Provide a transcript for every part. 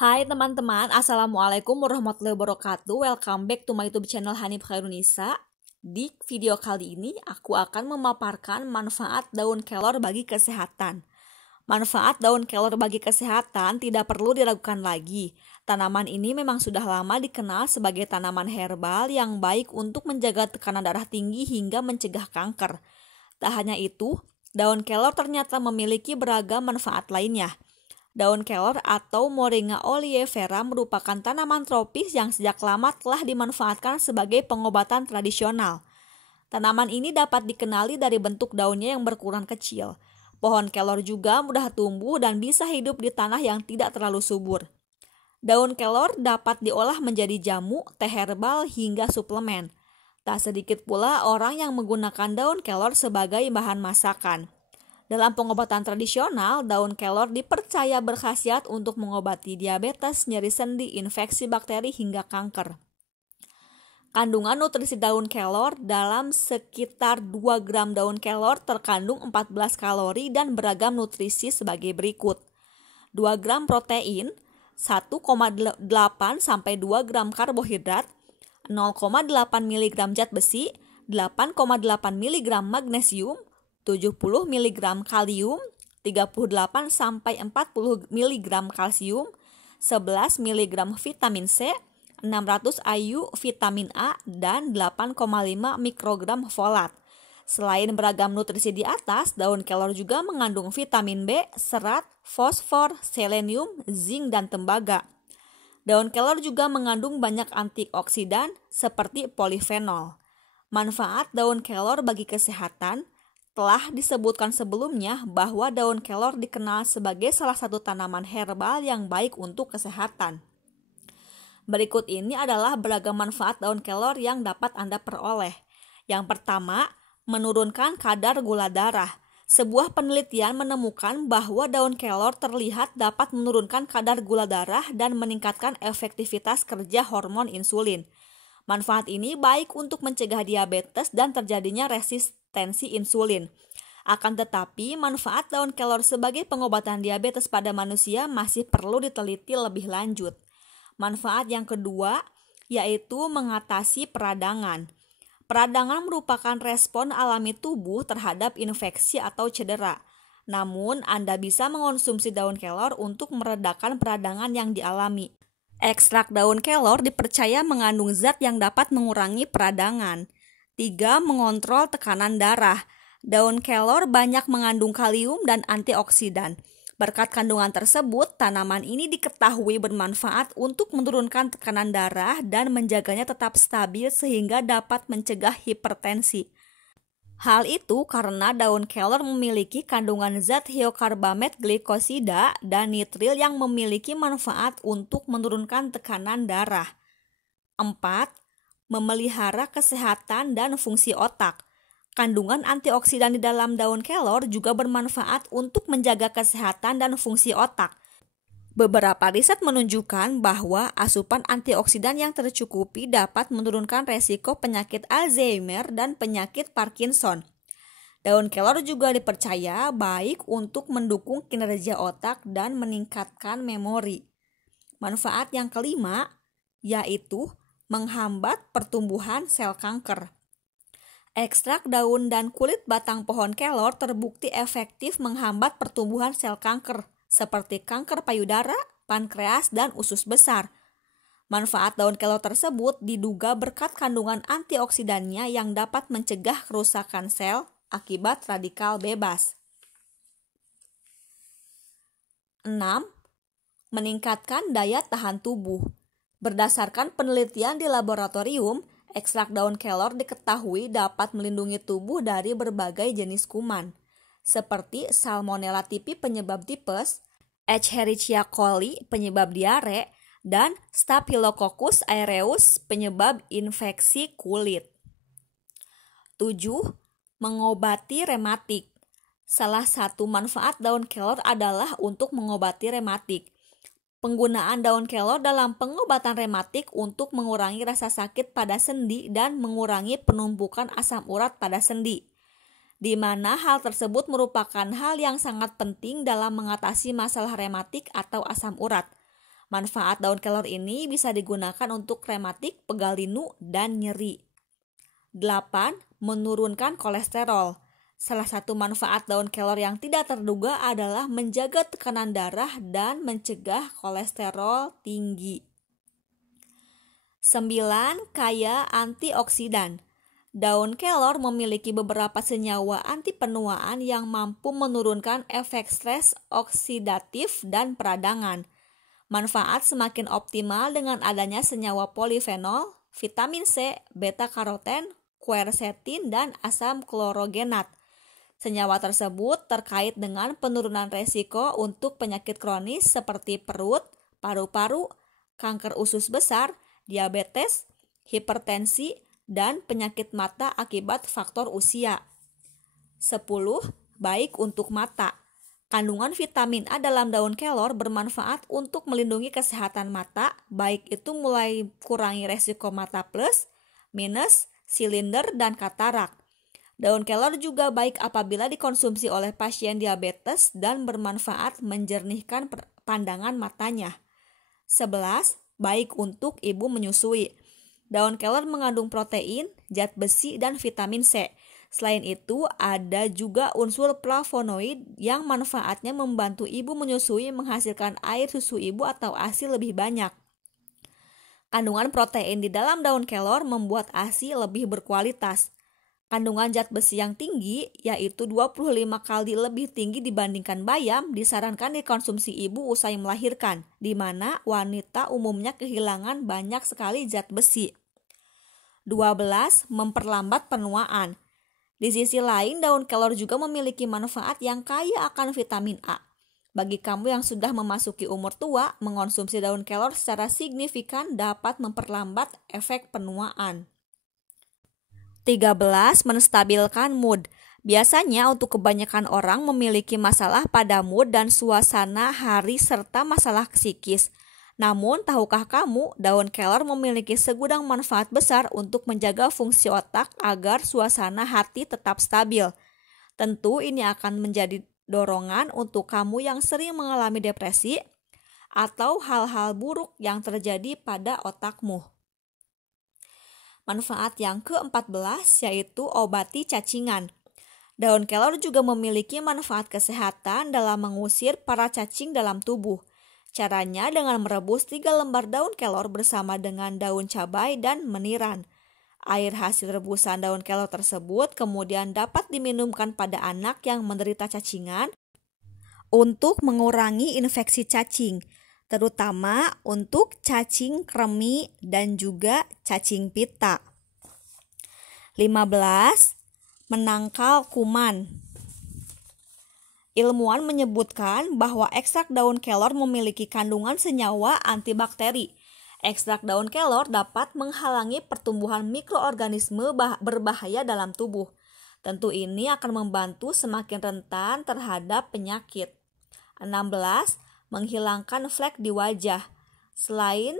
Hai teman-teman, Assalamualaikum warahmatullahi wabarakatuh. Welcome back to my YouTube channel Hanif Khairunisa. Di video kali ini, aku akan memaparkan manfaat daun kelor bagi kesehatan. Manfaat daun kelor bagi kesehatan tidak perlu diragukan lagi. Tanaman ini memang sudah lama dikenal sebagai tanaman herbal yang baik untuk menjaga tekanan darah tinggi hingga mencegah kanker. Tak hanya itu, daun kelor ternyata memiliki beragam manfaat lainnya. Daun kelor atau Moringa oleifera merupakan tanaman tropis yang sejak lama telah dimanfaatkan sebagai pengobatan tradisional. Tanaman ini dapat dikenali dari bentuk daunnya yang berukuran kecil. Pohon kelor juga mudah tumbuh dan bisa hidup di tanah yang tidak terlalu subur. Daun kelor dapat diolah menjadi jamu, teh herbal, hingga suplemen. Tak sedikit pula orang yang menggunakan daun kelor sebagai bahan masakan. Dalam pengobatan tradisional, daun kelor dipercaya berkhasiat untuk mengobati diabetes, nyeri sendi, infeksi bakteri, hingga kanker. Kandungan nutrisi daun kelor dalam sekitar 2 gram daun kelor terkandung 14 kalori dan beragam nutrisi sebagai berikut. 2 gram protein, 1,8 sampai 2 gram karbohidrat, 0,8 mg zat besi, 8,8 mg magnesium, 70 mg kalium, 38 sampai 40 mg kalsium, 11 mg vitamin C, 600 IU vitamin A, dan 8,5 mikrogram folat. Selain beragam nutrisi di atas, daun kelor juga mengandung vitamin B, serat, fosfor, selenium, zinc, dan tembaga. Daun kelor juga mengandung banyak antioksidan seperti polifenol. Manfaat daun kelor bagi kesehatan. Telah disebutkan sebelumnya bahwa daun kelor dikenal sebagai salah satu tanaman herbal yang baik untuk kesehatan. Berikut ini adalah beragam manfaat daun kelor yang dapat Anda peroleh. Yang pertama, menurunkan kadar gula darah. Sebuah penelitian menemukan bahwa daun kelor terlihat dapat menurunkan kadar gula darah dan meningkatkan efektivitas kerja hormon insulin. Manfaat ini baik untuk mencegah diabetes dan terjadinya resistensi insulin. Akan tetapi, manfaat daun kelor sebagai pengobatan diabetes pada manusia masih perlu diteliti lebih lanjut. Manfaat yang kedua yaitu mengatasi peradangan. Peradangan merupakan respon alami tubuh terhadap infeksi atau cedera. Namun, Anda bisa mengonsumsi daun kelor untuk meredakan peradangan yang dialami. Ekstrak daun kelor dipercaya mengandung zat yang dapat mengurangi peradangan. 3. Mengontrol tekanan darah. Daun kelor banyak mengandung kalium dan antioksidan. Berkat kandungan tersebut, tanaman ini diketahui bermanfaat untuk menurunkan tekanan darah dan menjaganya tetap stabil sehingga dapat mencegah hipertensi. Hal itu karena daun kelor memiliki kandungan zat hyokarbamet glikosida dan nitril yang memiliki manfaat untuk menurunkan tekanan darah. 4. Memelihara kesehatan dan fungsi otak. Kandungan antioksidan di dalam daun kelor juga bermanfaat untuk menjaga kesehatan dan fungsi otak. Beberapa riset menunjukkan bahwa asupan antioksidan yang tercukupi dapat menurunkan resiko penyakit Alzheimer dan penyakit Parkinson. Daun kelor juga dipercaya baik untuk mendukung kinerja otak dan meningkatkan memori. Manfaat yang kelima yaitu menghambat pertumbuhan sel kanker. Ekstrak daun dan kulit batang pohon kelor terbukti efektif menghambat pertumbuhan sel kanker seperti kanker payudara, pankreas, dan usus besar. Manfaat daun kelor tersebut diduga berkat kandungan antioksidannya yang dapat mencegah kerusakan sel akibat radikal bebas. 6. Meningkatkan daya tahan tubuh. Berdasarkan penelitian di laboratorium, ekstrak daun kelor diketahui dapat melindungi tubuh dari berbagai jenis kuman, seperti Salmonella typhi penyebab tipes, Escherichia coli penyebab diare, dan Staphylococcus aureus penyebab infeksi kulit. 7. Mengobati rematik. Salah satu manfaat daun kelor adalah untuk mengobati rematik. Penggunaan daun kelor dalam pengobatan rematik untuk mengurangi rasa sakit pada sendi dan mengurangi penumpukan asam urat pada sendi, di mana hal tersebut merupakan hal yang sangat penting dalam mengatasi masalah rematik atau asam urat. Manfaat daun kelor ini bisa digunakan untuk rematik, pegal linu, dan nyeri. 8. Menurunkan kolesterol. Salah satu manfaat daun kelor yang tidak terduga adalah menjaga tekanan darah dan mencegah kolesterol tinggi. 9. Kaya antioksidan. Daun kelor memiliki beberapa senyawa anti penuaan yang mampu menurunkan efek stres oksidatif dan peradangan. Manfaat semakin optimal dengan adanya senyawa polifenol, vitamin C, beta-karoten, quercetin, dan asam klorogenat. Senyawa tersebut terkait dengan penurunan resiko untuk penyakit kronis seperti perut, paru-paru, kanker usus besar, diabetes, hipertensi, dan penyakit mata akibat faktor usia. 10. Baik untuk mata. Kandungan vitamin A dalam daun kelor bermanfaat untuk melindungi kesehatan mata, baik itu mulai kurangi resiko mata plus, minus, silinder, dan katarak. Daun kelor juga baik apabila dikonsumsi oleh pasien diabetes dan bermanfaat menjernihkan pandangan matanya. 11. Baik untuk ibu menyusui. Daun kelor mengandung protein, zat besi, dan vitamin C. Selain itu, ada juga unsur flavonoid yang manfaatnya membantu ibu menyusui menghasilkan air susu ibu atau ASI lebih banyak. Kandungan protein di dalam daun kelor membuat ASI lebih berkualitas. Kandungan zat besi yang tinggi, yaitu 25 kali lebih tinggi dibandingkan bayam, disarankan dikonsumsi ibu usai melahirkan, di mana wanita umumnya kehilangan banyak sekali zat besi. 12. Memperlambat penuaan. Di sisi lain, daun kelor juga memiliki manfaat yang kaya akan vitamin A. Bagi kamu yang sudah memasuki umur tua, mengonsumsi daun kelor secara signifikan dapat memperlambat efek penuaan. 13. Menstabilkan mood. Biasanya untuk kebanyakan orang memiliki masalah pada mood dan suasana hari serta masalah psikis. Namun, tahukah kamu, daun kelor memiliki segudang manfaat besar untuk menjaga fungsi otak agar suasana hati tetap stabil. Tentu ini akan menjadi dorongan untuk kamu yang sering mengalami depresi atau hal-hal buruk yang terjadi pada otakmu. Manfaat yang ke-14 yaitu obati cacingan. Daun kelor juga memiliki manfaat kesehatan dalam mengusir para cacing dalam tubuh. Caranya dengan merebus 3 lembar daun kelor bersama dengan daun cabai dan meniran. Air hasil rebusan daun kelor tersebut kemudian dapat diminumkan pada anak yang menderita cacingan untuk mengurangi infeksi cacing, terutama untuk cacing kremi dan juga cacing pita. 15. Menangkal kuman. Ilmuwan menyebutkan bahwa ekstrak daun kelor memiliki kandungan senyawa antibakteri. Ekstrak daun kelor dapat menghalangi pertumbuhan mikroorganisme berbahaya dalam tubuh. Tentu ini akan membantu semakin rentan terhadap penyakit. 16. Menghilangkan flek di wajah. Selain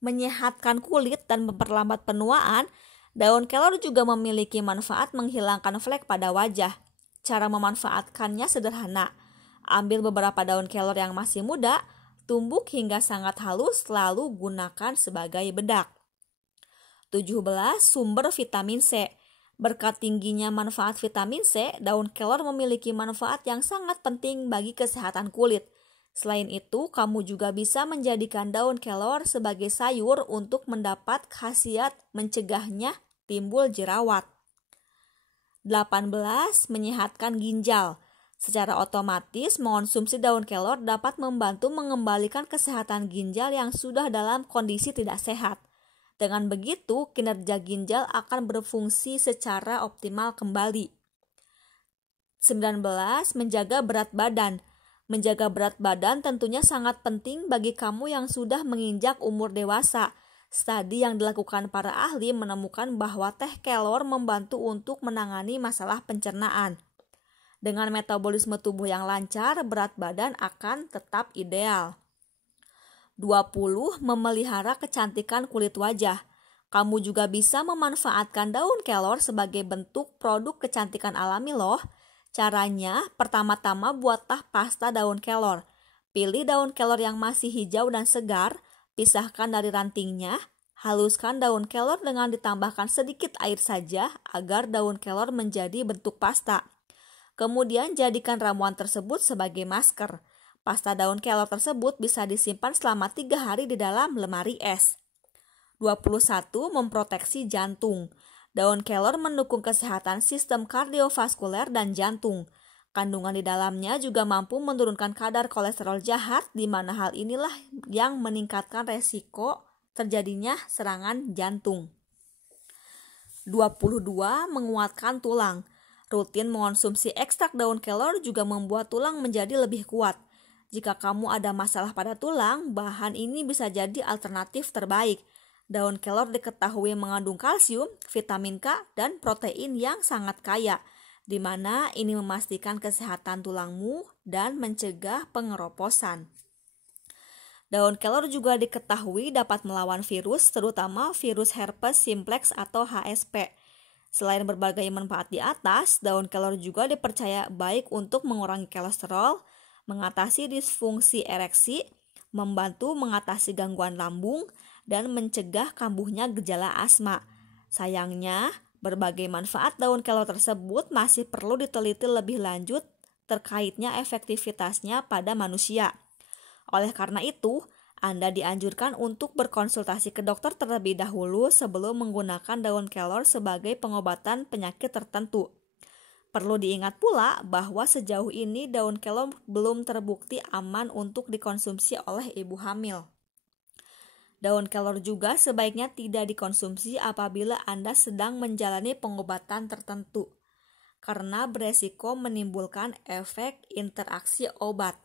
menyehatkan kulit dan memperlambat penuaan, daun kelor juga memiliki manfaat menghilangkan flek pada wajah. Cara memanfaatkannya sederhana. Ambil beberapa daun kelor yang masih muda, tumbuk hingga sangat halus, lalu gunakan sebagai bedak. 17. Sumber vitamin C. Berkat tingginya manfaat vitamin C, daun kelor memiliki manfaat yang sangat penting bagi kesehatan kulit. Selain itu, kamu juga bisa menjadikan daun kelor sebagai sayur untuk mendapat khasiat mencegahnya timbul jerawat. 18. Menyehatkan ginjal. Secara otomatis, mengonsumsi daun kelor dapat membantu mengembalikan kesehatan ginjal yang sudah dalam kondisi tidak sehat. Dengan begitu, kinerja ginjal akan berfungsi secara optimal kembali. 19. Menjaga berat badan. Menjaga berat badan tentunya sangat penting bagi kamu yang sudah menginjak umur dewasa. Studi yang dilakukan para ahli menemukan bahwa teh kelor membantu untuk menangani masalah pencernaan. Dengan metabolisme tubuh yang lancar, berat badan akan tetap ideal. 20. Memelihara kecantikan kulit wajah. Kamu juga bisa memanfaatkan daun kelor sebagai bentuk produk kecantikan alami loh. Caranya, pertama-tama buatlah pasta daun kelor. Pilih daun kelor yang masih hijau dan segar, pisahkan dari rantingnya, haluskan daun kelor dengan ditambahkan sedikit air saja agar daun kelor menjadi bentuk pasta. Kemudian jadikan ramuan tersebut sebagai masker. Pasta daun kelor tersebut bisa disimpan selama 3 hari di dalam lemari es. 21. Memproteksi jantung. Daun kelor mendukung kesehatan sistem kardiovaskuler dan jantung. Kandungan di dalamnya juga mampu menurunkan kadar kolesterol jahat, di mana hal inilah yang meningkatkan resiko terjadinya serangan jantung. 22. Menguatkan tulang. Rutin mengonsumsi ekstrak daun kelor juga membuat tulang menjadi lebih kuat. Jika kamu ada masalah pada tulang, bahan ini bisa jadi alternatif terbaik. Daun kelor diketahui mengandung kalsium, vitamin K, dan protein yang sangat kaya, di mana ini memastikan kesehatan tulangmu dan mencegah pengeroposan. Daun kelor juga diketahui dapat melawan virus, terutama virus herpes simplex atau HSP. Selain berbagai manfaat di atas, daun kelor juga dipercaya baik untuk mengurangi kolesterol, mengatasi disfungsi ereksi, membantu mengatasi gangguan lambung, dan mencegah kambuhnya gejala asma. Sayangnya, berbagai manfaat daun kelor tersebut masih perlu diteliti lebih lanjut terkaitnya efektivitasnya pada manusia. Oleh karena itu, Anda dianjurkan untuk berkonsultasi ke dokter terlebih dahulu sebelum menggunakan daun kelor sebagai pengobatan penyakit tertentu. Perlu diingat pula bahwa sejauh ini daun kelor belum terbukti aman untuk dikonsumsi oleh ibu hamil. Daun kelor juga sebaiknya tidak dikonsumsi apabila Anda sedang menjalani pengobatan tertentu, karena beresiko menimbulkan efek interaksi obat.